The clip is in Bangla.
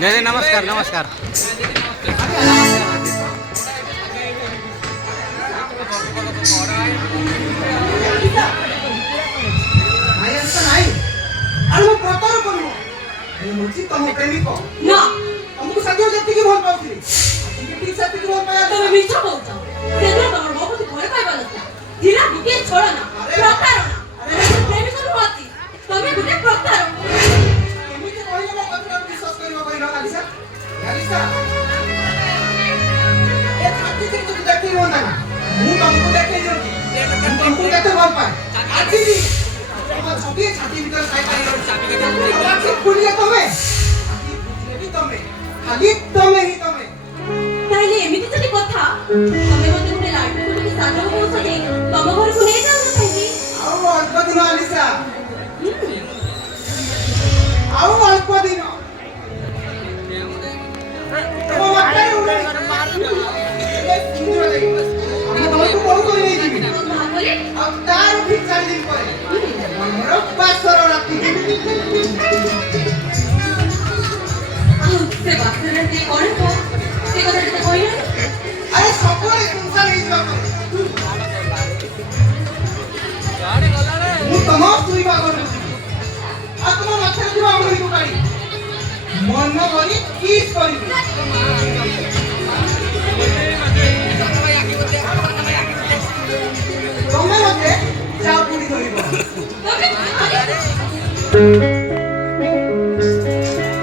जय नमस्कार नमस्कार तुम प्रेमिक ना तुमको सदियों जत्ती की भल पाउथि ठीक सत्ती की भल पाया তুমি মিছা বলছো সেদিন তোমার বাবুকে ঘরে পাইবা না দিনা গুকে ছড়া না প্রতারণা প্রেমিক হতি তুমি গুকে প্রতারণা এমিতে কইলে না কথা বিশ্বাস করিবা কইরা আলিসা আলিসা এ খাতি থেকে তুমি দেখি হন্তা না মু তুমको দেখে দিছি तुमको কেতে ভল পায় আজি তোমার ছবি ছাতি ভিতর চাবি কাটা খুলিয়া তুমি তুমি খালি তুমি হি তুমি তাইলে এমিতি যদি কথা তবে মতে গুনে লাড্ডু গুলিকে সাজাও পৌঁছাতে তম ঘরକୁ নেই যাও না তাইলে ଆଉ ଅଳ୍ପ ଦିନ ଆଲିସା ଆଉ ଅଳ୍ପ ଦିନ ତମ ମାଟାରେ ଉଡେ ଆମେ ତମକୁ ବହୁ କରି ନେଇଯିବି বলে ଆଉ ତାର ଠିକ 4 ଦିନ ପରେ ଆମର ବାସର ରାତି ସେ ବାସରେ ସେ କଣ ତ ସେ କଥା ତ କହିଲେ ଆରେ ସବୁବେଳେ ସଂସାର ହେଇଯିବା ପରେ ମୁଁ ତମ ଶୋଇବା ଘରକୁ ଯିବି ଆଉ ତମ ମାଥାରେ ଥିବା ଅଙ୍ଗୁଳିକୁ କାଢି ମନ କରି କିସ୍ କରିବି ତମେ ମତେ ଚାପୁଡ଼ି ଧରିବ ତମେ